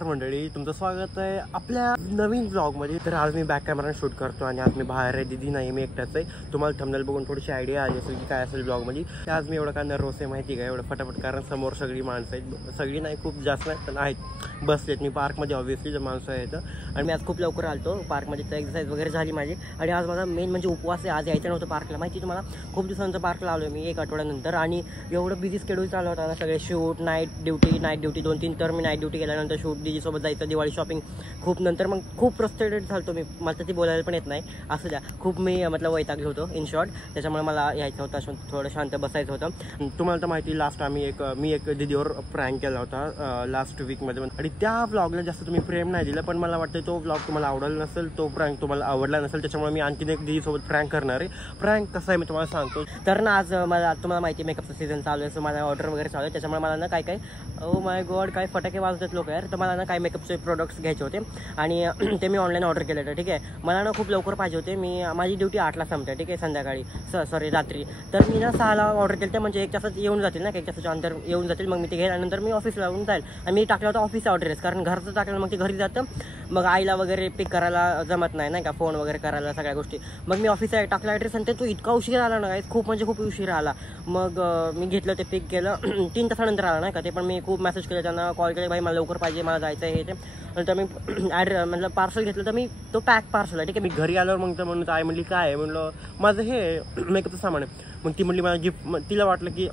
मंडळी, तुमचं स्वागत आहे आपल्या नवीन ब्लॉग मध्ये. तर आज मी बॅक कॅमेरा शूट करतो आणि आज मी बाहेर आहे, दीदी नाही, मी एकटाच आहे. तुम्हाला थंबनेल बघून थोडीशी आयडिया आली असेल की काय असेल ब्लॉग मध्ये. आज मी एवढं का नर्वस आहे माहिती का, एवढं फटाफट, कारण समोर सगळी माणसं आहेत. सगळी नाही, खूप जास्त नाही पण आहेत, बसलेत. मी पार्कमध्ये ऑब्व्हियसली जर माणसं आहेत आणि मी आज खूप लवकर आलतो पार्कमध्ये. तर एक्सरसाइज वगैरे झाली माझी आणि आज माझा मेन म्हणजे उपवास आहे. आज यायचं नव्हतं पार्कला, माहिती तुम्हाला. खूप दिवसांचं पार्कला आलो मी, 1 आठवड्यानंतर. आणि एवढं बिझी शेड्यूल चालू होता ना, सगळे शूट, नाईट ड्युटी 2-3. तर मी नाईट ड्युटी केल्यानंतर शूट, दीदीसोबत जायचं, दिवाळी शॉपिंग खूप. नंतर मग खूप फ्रस्ट्रेटेड झालतो मी. मला ती बोलायला पण येत नाही, असं द्या. खूप मी मतलब वैतागलो होतो इन शॉर्ट. त्याच्यामुळे मला यायचं होतं, थोडं शांत बसायचं होतं. तुम्हाला तर माहिती, लास्ट मी एक दीदीवर प्रँक केला होता लास्ट वीकमध्ये. आणि त्या ब्लॉगला जास्त तुम्ही प्रेम नाही दिलं, पण मला वाटतं तो ब्लॉग तुम्हाला आवडला नसेल, तो प्रँक तुम्हाला आवडला नसेल. त्याच्यामुळे मी आणखीन एक दीदीसोबत प्रँक करणार आहे. प्रँक कसं आहे मी तुम्हाला सांगतो. तर ना, आज तुम्हाला माहिती मेकअपचं सीझन चालू आहे, सो मला ऑर्डर वगैरे चालू आहे. त्याच्यामुळे मला ना काय ओ माय गॉड, काय फटाके वाजतात लोक यार. तर मला ना काय मेकअपचे प्रोडक्ट्स घ्यायचे होते आणि ते मी ऑनलाईन ऑर्डर केले होते. ठीक आहे, मला ना खूप लवकर पाहिजे होते. माझी ड्युटी 8ला संपते, ठीक आहे, संध्याकाळी सॉरी रात्री. तर मी ना 6ला ऑर्डर केलं ते, म्हणजे 1 तासात येऊन जातील ना, 1 तासाच्या अंतर येऊन जातील. मग मी ते घेईल आणि नंतर मी ऑफिसला येऊन जाईल. आणि मी टाकलं होतं ऑफिसचा ॲड्रेस, कारण घरचं टाकलं मग ते घरी जातं, मग आईला वगैरे पिक करायला जमत नाही का, फोन वगैरे करायला, सगळ्या गोष्टी. मग मी ऑफिसचा टाकला ॲड्रेस आणि ते तो इतका उशीर आला ना, खूप म्हणजे खूप उशीर आला. मग मी घेतलं ते, पिक केलं. 3 तासानंतर आला नाही का ते, पण मी खूप मेसेज केले त्यांना, कॉल केले, भाई मला लवकर पाहिजे, मला जायचं आहे हे ते. नंतर मी मतलब पार्सल घेतलं, तर मी तो पॅक पार्सल आहे, ठीक आहे. मी घरी आल्यावर मग तर म्हणून आई म्हणली काय आहे, म्हणलं माझं हे मेकअपचं सामान आहे. मग ती म्हणली मला गिफ्ट, तिला वाटलं की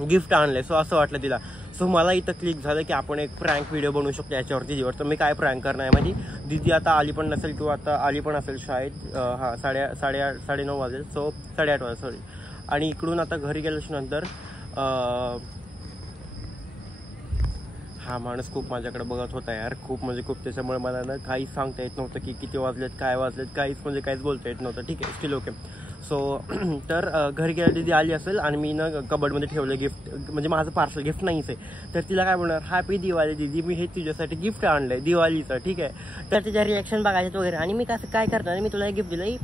गिफ्ट आणलंय, सो असं वाटलं तिला. सो मला इथं क्लिक झालं की आपण एक प्रँक व्हिडिओ बनवू शकतो याच्यावरती दिवस. तर मी काय प्रँक करणार आहे, माझी दीदी आता आली पण नसेल किंवा आता आली पण असेल शाळेत. हां, 8:30 वाजेल, सो 8:30 वाजेल सॉरी. आणि इकडून आता घरी गेल्याच्या नंतर हा माणूस खूप माझ्याकडे बघत होता यार, खूप म्हणजे खूप. त्याच्यामुळे मला ना काहीच सांगता येत नव्हतं की किती वाजलेत, काय वाजलेत, काहीच बोलता येत नव्हतं. ठीक आहे, स्टील ओके. सो तर घरी गेल्या दीदी आली असेल आणि मी ना कबडमध्ये ठेवलं गिफ्ट, म्हणजे माझं पार्सल गिफ्ट नाहीच आहे. तर तिला काय बोलणार, हॅपी दिवाळी दीदी, मी हे तुझ्यासाठी गिफ्ट आणलंय दिवाळीचं, ठीक आहे. तर तिच्या रिॲक्शन बघायचं वगैरे. आणि मी कसं काय करणार, मी तुला गिफ्ट दिलं, ही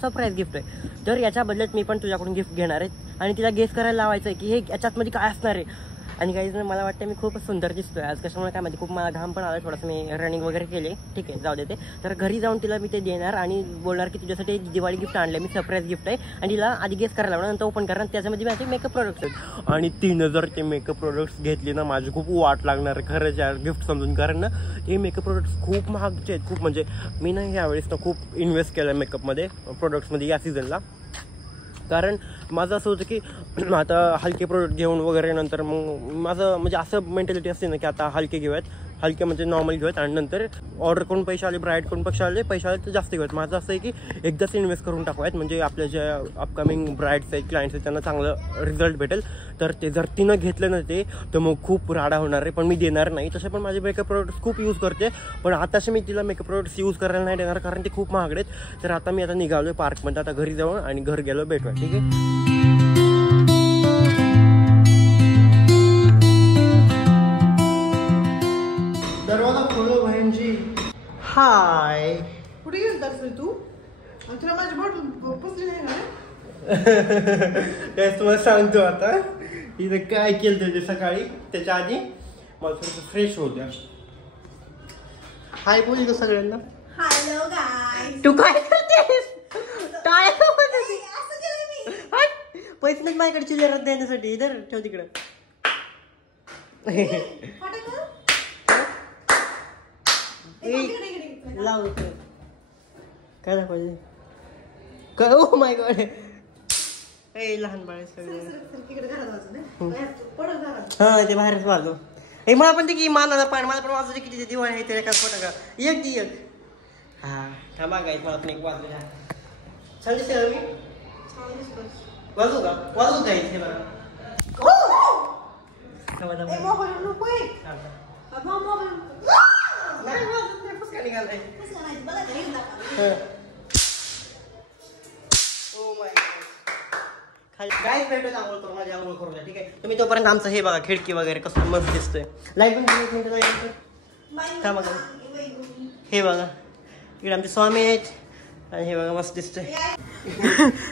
सरप्राईज गिफ्ट आहे. तर याच्या बदल्यात मी पण तुझ्याकडून गिफ्ट घेणार आहे आणि तिला गेस करायला लावायचं आहे की हे याच्यातमध्ये काय असणार आहे. आणि काहीच मला वाटतं मी खूप सुंदर दिसतोय आज, कशामुळे काय माहिती, खूप मला घाम पण आला थोडंसं, मी रनिंग वगैरे केले. ठीक आहे, जाऊ देते. तर घरी जाऊन तिला मी ते देणार आणि बोलणार की तुझ्यासाठी दिवाळी गिफ्ट आणलं मी, सरप्राईज गिफ्ट आहे. आणि तिला आधी गेस करायला लावणार, नंतर ओपन करणार, त्याच्यामध्ये माझे मेकअप प्रोडक्ट्स आहेत. आणि 3 जर ते मेकअप प्रोडक्ट्स घेतले ना, माझी खूप वाट लागणार खरंच यार गिफ्ट समजून. कारण ना हे मेकअप प्रोडक्ट्स खूप महागचे आहेत, खूप. म्हणजे मी ना यावेळेस ना खूप इन्व्हेस्ट केलं आहे मेकअपमध्ये, प्रोडक्ट्समध्ये या सीझनला. कारण माझं असं होतं की आता हलके प्रोडक्ट घेऊन वगैरे नंतर मग माझं म्हणजे असं मेंटॅलिटी असते ना की आता हलके घेऊयात, हलके म्हणजे नॉर्मल घेऊयात, आणि नंतर ऑर्डर करून पैसे आले, ब्राईड करून पैसे आले तर जास्त घेऊयात. माझं असं आहे की एकदाच इन्व्हेस्ट करून टाकूयात, म्हणजे आपल्या ज्या अपकमिंग ब्राईड्स आहेत, क्लायंट्स आहेत, त्यांना चांगलं रिझल्ट भेटेल. तर ते जर तिनं घेतलं ना ते, तर मग खूप राडा होणार आहे. पण मी देणार नाही. तसे पण माझे मेकअप प्रोडक्ट्स खूप यूज करते, पण आताशी मी तिला मेकअप प्रोडक्ट्स यूज करायला नाही देणार, कारण ते खूप महागडे आहेत. तर आता मी निघालो आहे पार्कमध्ये, आता घरी जाऊन आणि घर गेलो भेटूया, ठीक आहे. दरवाजा खोलो बहनजी. हाय, कुठे गेलतास रे तू? तुला माझी बॉटल पुसली नाही ना? तेच तुम्हाला सांगतो आता. इथं काय केलं ते सकाळी, त्याच्या आधी मला थोडंसं फ्रेश होऊ द्या. हाय बोल सगळ्यांना. Hello guys. तू काय करतेस? काय असं केलं मी. पैसे नाही माझ्याकडे चिल्लर देण्यासाठी. इधर ठेव तिकडे. लाव काय दाखवायचं काय. ओ माय गॉड, लहान बाळ हा ते बाहेरच वाजलो. हे मला पण ते की मानाला पाय, मला पण वाजवते किती दिवाळी आहे ते, एका फोटा का एक हा थांबा गाईस, मला पण एक वाजले. छान दिसते मी, वाजू का, वाजू जाईल हे बघा. गाईस भेटून आंघोळ करू, माझी आंघोळ करू द्या, ठीक आहे. तुम्ही तोपर्यंत आमचं हे बघा, खिडकी वगैरे कसं मस्त दिसतंय. लाईट पण काय बघा, हे बघा इकडे आमचे स्वामी आहेत आणि हे बघा मस्त दिसतंय.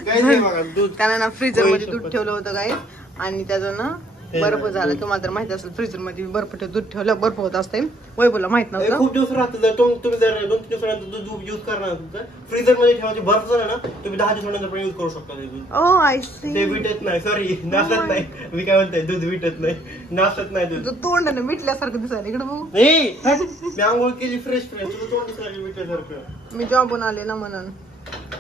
त्यानं ना फ्रीजर मध्ये दूध ठेवलं होतं काय आणि त्याचं ना बर्फ झालं. तुम्हाला तर माहिती असेल फ्रीजर मध्ये बर्फ दूध ठेवलं बर्फ होत असते. वैभवला माहित नव्हतं. खूप दिवस राहतं. तुम्ही जर 2-3 दिवसानंतर दूध यूज करणार फ्रीजर मध्ये ठेवायचे बर्फ झाला ना तुम्ही 10 दिवसानंतर पण यूज करू शकता ते दूध. ओ आय सी. ते विटत नाही. सॉरी नासत नाही. मी काय म्हणतोय दूध विटत नाही. नासत नाही दूध. तोंडाने मिटल्यासारखं दिसायला इकडे बघू. मी आंघोळ केली फ्रेश तुझं तोंड दिसायला विटल्यासारखं. मी जॉबून आले ना म्हणून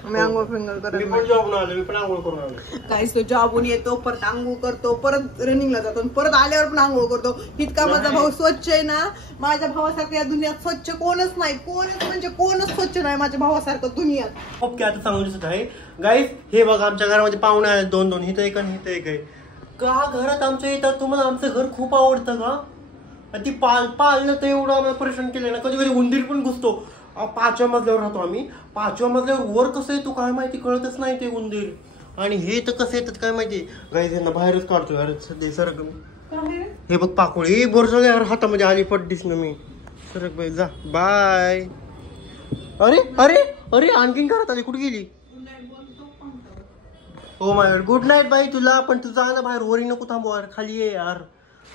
मी आंघोळ फिंगर करत. मी पण जॉबून आलो. मी पण आंघोळ करून आलो. काहीच तो जॉबून येतो परत आंघोळ करतो परत रनिंगला जातो परत आल्यावर पण आंघोळ करतो. इतका माझा भाऊ स्वच्छ आहे ना. माझ्या भावासारखं या दुनियात स्वच्छ कोणच नाही. कोणच म्हणजे कोणच स्वच्छ नाही माझ्या भावासारखं दुनियात. ओके आता सांगू दिसत आहे गाईस. हे बघा आमच्या घरामध्ये पाहुणे आहेत 2-2. हिथं एक आणि हिथं एक आहे. का घरात आमच्या येतात. तुम्हाला आमचं घर खूप आवडतं का. ती पाळणं तर एवढं आम्हाला परेशान केलं ना. कधी कधी उंदीर पण घुसतो. 5व्या मजल्यावर राहतो आम्ही. 5व्या मजल्यावर वर कसं येतो काय माहिती कळतच नाही ते उंदीर. आणि हे तर कसं येतात काय माहिती. गाईस यांना बाहेरच काढतो यार सध्या. सरक हे बघ पाकोळी बोर झालं यार हातामध्ये आली पड्डीस ना मी. सरक बाई जा बाय. अरे अरे अरे आणखीन करत आली कुठे गेली. हो माय गॉड गुड नाईट बाई तुला. पण तू जा ना बाहेर. वरी नको थांबव यार खाली ये यार.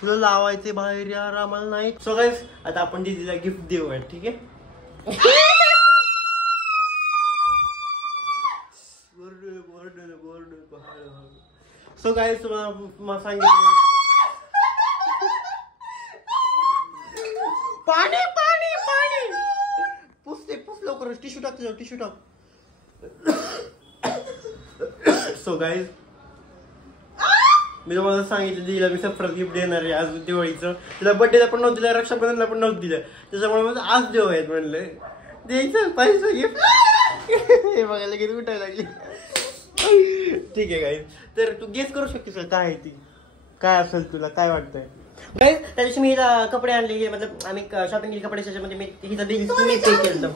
तुला लावायचे बाहेर यार आम्हाला नाही. सो गाईस आता आपण दीदीला गिफ्ट देऊया ठीक आहे. सो गाईस मला सांगितलं पाणी पाणी पाणी पुस लवकर. टिश्यू टाक तुझ्या टिश्यू टाक. सो गाईज मी तुम्हाला सांगितलं दिला मी सरप्राईज गिफ्ट देणार आहे आज दिवाळीचं. तिला बर्थडेला पण नव्हतं दिलं रक्षाबंधनला पण नव्हतं दिलं. त्याच्यामुळे मला आज देव आहेत म्हणलं द्यायचं पाहिजे गिफ्ट. हे बघायला लगेच उठायला लागली. ठीक आहे गाईज. तर तू गेस करू शकतेस काय आहे ती. काय असेल तुला काय वाटतंय. गाईज त्या दिवशी मी हिला कपडे आणले मतलब आम्ही शॉपिंग केली कपडे त्याच्यामध्ये मी हिचा बिल मी पे केलं.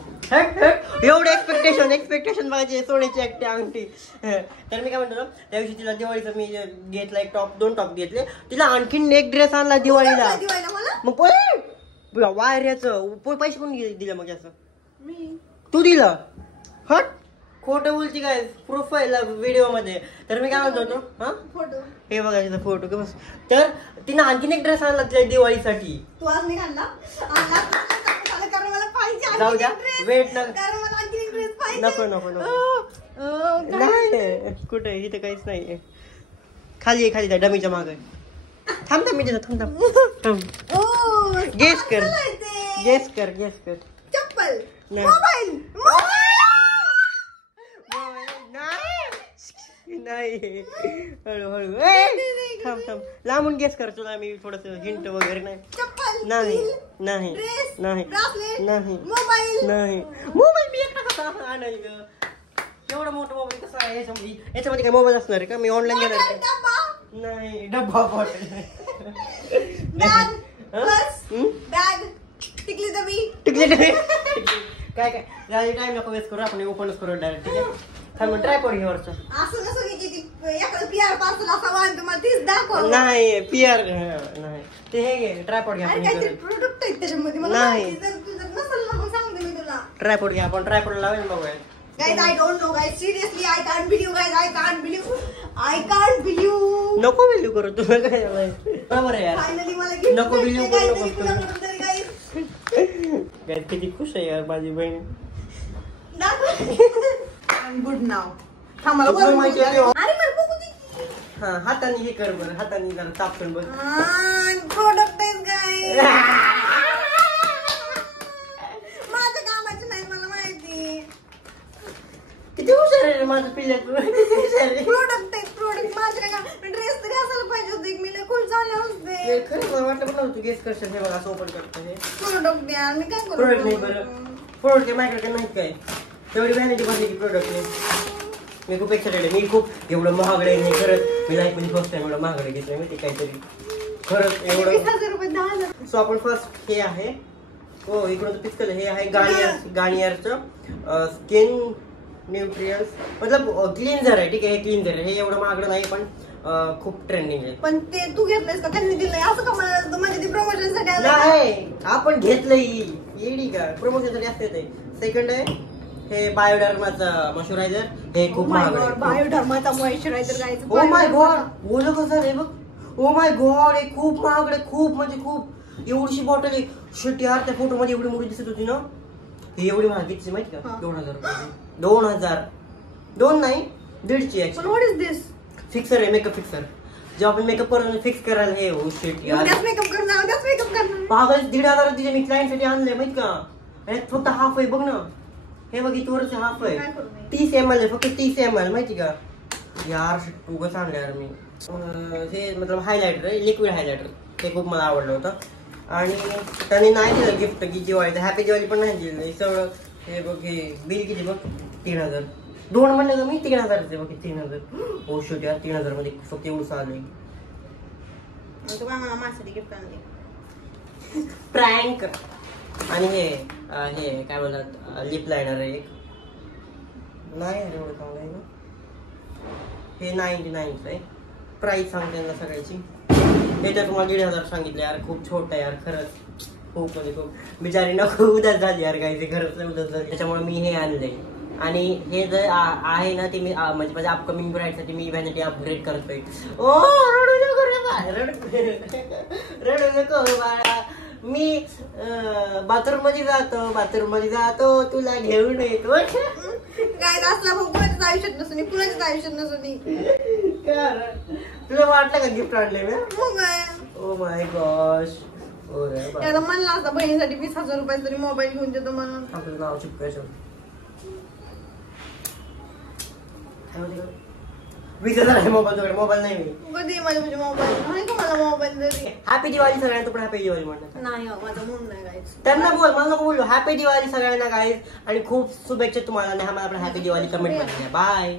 एवढे एक्सपेक्टेशन माझे सोन्याची अंगठी. तर मी काय म्हणतो ना त्या दिवशी तिला दिवाळीचं मी घेतला एक टॉप 2 टॉप घेतले. तिला आणखीन एक ड्रेस आणला दिवाळीला. मग वायऱ्याचं पैसे कोण दिलं मग असं तू दिलं. हट खोटं बोलती काय प्रोफाईल व्हिडिओ मध्ये. तर मी काय म्हणतो होतो फोटो हे बघा तिचा फोटो का बस. तर तिनं आणखीन एक ड्रेस आणला तिला दिवाळीसाठी. तू आज नाही आणला. जाऊ द्या वेट नको नको नाही कुठे इथे काहीच नाही. खाली खाली त्या डमीच्या मागे. थांब मी तिथं थांब. गेस कर चप्पल मोबाईल नाही हळूहळू थांब लांबून गेस कर. तुला मी थोडस हिंट वगैरे नाही. मोबाईल मी एकटा कसा आणायचं. एवढा मोठा मोबाईल कसा आहे याच्यामध्ये काय मोबाईल असणार आहे का. मी ऑनलाईन घेणार नाही. डब्बा काय टाइम नको वेस्ट करू. आपण ओपनच करू डायरेक्ट. ठीक आहे थांब ट्रायपॉड घे वरचं. नाही पीआर नाही ते हे घे ट्रायपॉड घ्या. नाही ट्रायपॉड घ्या आपण ट्रायपॉड लावेल बघूया. Guys, I don't know, guys. Seriously, I can't believe, guys. I can't believe. नको बिलीव करू तुला काय बरोबर आहे यार. Finally मला gift नको बिलीव करू guys. गाइस किती खुश आहे यार माझी बहीण. I'm good now. थांबा बरं माहिती आहे. अरे मला बघू दे. हां हाताने हे कर बरं. हाताने जरा तापून बघ. प्रोडक्ट आहे गाइस. माझं कामाचं नाही मला माहिती. किती हुशार आहे माझं पिल्ल्या. प्रोडक्ट माझ्या का ड्रेस तरी असायला पाहिजे होते. मी नाही खुश झाले असते. खरं मला वाटलं पण नव्हतं गेस करशील. हे बघा असं ओपन करतो. हे प्रोडक्ट द्या. मी काय करू. प्रोडक्ट नाही बरं. प्रोडक्ट माझ्याकडे नाही काय तेवढी व्हॅनिटी बसली की प्रोडक्ट नाही. मी खूप एक्साइटेड आहे. मी खूप एवढं महागडे नाही करत. मी लाईफ मध्ये फर्स्ट टाइम एवढं महागडे घेतलं मी ते काहीतरी खरंच एवढं. 20,000 रुपये 10,000. सो आपण फर्स्ट हे आहे हो इकडून पिस्तल. हे आहे गार्नियरचं स्किन न्यूट्रियन्स मतलब क्लीन्झर आहे. ठीक आहे हे क्लीन्झर आहे. हे एवढं महागडं नाही पण खूप ट्रेंडिंग आहे. पण ते तू घेतलंयस का त्यांनी दिलंय असं का मला म्हणजे ती प्रमोशन साठी नाही आपण घेतलंय येडी का प्रमोशन साठी असते ते. सेकंड आहे हे बायोडर्माचं मॉइश्चरायझर. हे खूप महाग आहे. बायोडर्माचा मॉइश्चरायझर गायचं. ओ माय गॉड, ओलं कसं रे बघ. ओ माय गॉड, हे खूप महागडे, खूप म्हणजे खूप. एवढीशी बॉटल आहे. शिट यार, त्या फोटो मध्ये एवढी मोठी दिसत होती ना. ही एवढी महाग किती माहिती का? 2000 रुपये. 2000. 2 नाही 150. पण व्हॉट इज दिस? फिक्सर आहे, मेकअप फिक्सर. जेव्हा आपण मेकअप करून फिक्स करायला हे हो शिट यार. उद्याच मेकअप करणार. पागल 1,500 तिथे मी क्लायंट साठी आणलंय माहिती का? यात फक्त हाफ आहे बघ ना. हे बघ इथवरच हाफ आहे. 30 ml आहे, फक्त 30 ml माहिती का? यार उगाच आणलं यार मी. हे मतलब हायलायटर आहे, लिक्विड हायलायटर. ते खूप मला आवडलं होतं. आणि त्याने नाही दिलं गिफ्ट की दिवाळी, हॅपी दिवाळी पण नाही दिलं. हे सगळं हे बघ, हे बिल किती बघ, 3000. 2 म्हणलं का मी 3000 बघ, 3000. हो शूट यार, 3000 मध्ये फक्त एवढं आलंय. मला माझ्यासाठी गिफ्ट आणले. प्रँक. आणि हे काय बोलतात, लिप लायनर आहे एक. नाही अरे एवढं चांगलं आहे ना. हे 99 आहे. प्राईस सांगते ना सगळ्याची. हे तर तुम्हाला 1,500 सांगितलं यार. खूप छोटं यार खरंच. खूप म्हणजे खूप बिचारी नको उदास झाली यार काही. खरंच उदास झाली. त्याच्यामुळे मी हे आणलंय. आणि हे जर आहे ना ते मी म्हणजे माझ्या अपकमिंग ब्राईड साठी मी व्हॅनिटी अपग्रेड करतोय. ओ रडू नको रे बाळा, रडू नको बाळा. मी बाथरूम मध्ये जातो तुला घेऊन येतो. काय असला भाऊ कुणाच्याच आयुष्यात नसून, कुणाच्याच आयुष्यात नसून. तुला वाटलं का गिफ्ट आणलंय मी? मग काय. Oh my gosh. याला म्हणला असता बहिणीसाठी 20,000 रुपये तरी मोबाईल घेऊन देतो म्हणून. आपलं नाव चिपकायचं. 20,000 आहे मोबाईल. मोबाईल नाही मी कधी माझ्या मोबाईल नाही का मला मोबाईल तरी. हॅपी दिवाळी सगळ्यांना. पण हॅपी दिवाळी म्हणतात. नाही माझा मूड नाही गायच. त्यांना बोल, मला नको बोललो. हॅपी दिवाळी सगळ्यांना गाईज. आणि खूप शुभेच्छा तुम्हाला. आणि आम्हाला पण हॅपी दिवाळी कमेंट मध्ये. बाय.